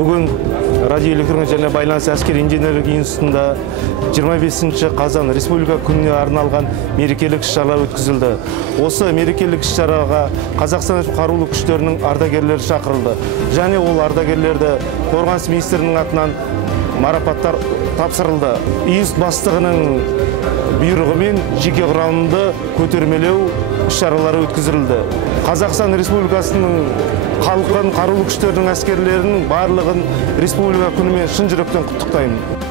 Бүгін радиоэлектрондық және байланыс әскери инженерлік институтында 25 қазан Республика күніне арналған мерекелік іс-шара өткізілді. Осы мерекелік іс-шараға Қазақстан қарулы күштерінің ардагерлері шақырылды. Және ол ардагерлерді қорғаныс министрінің атынан марапаттар тапсырылды. Институт бастығының бұйрығымен жеке құрамды көтермелеу іс-шаралары өткізілді. Қазақстан Республикасының халқын, қарулы күштердің әскерлерінің барлығын республика күнімен шын жүректен құттықтаймын.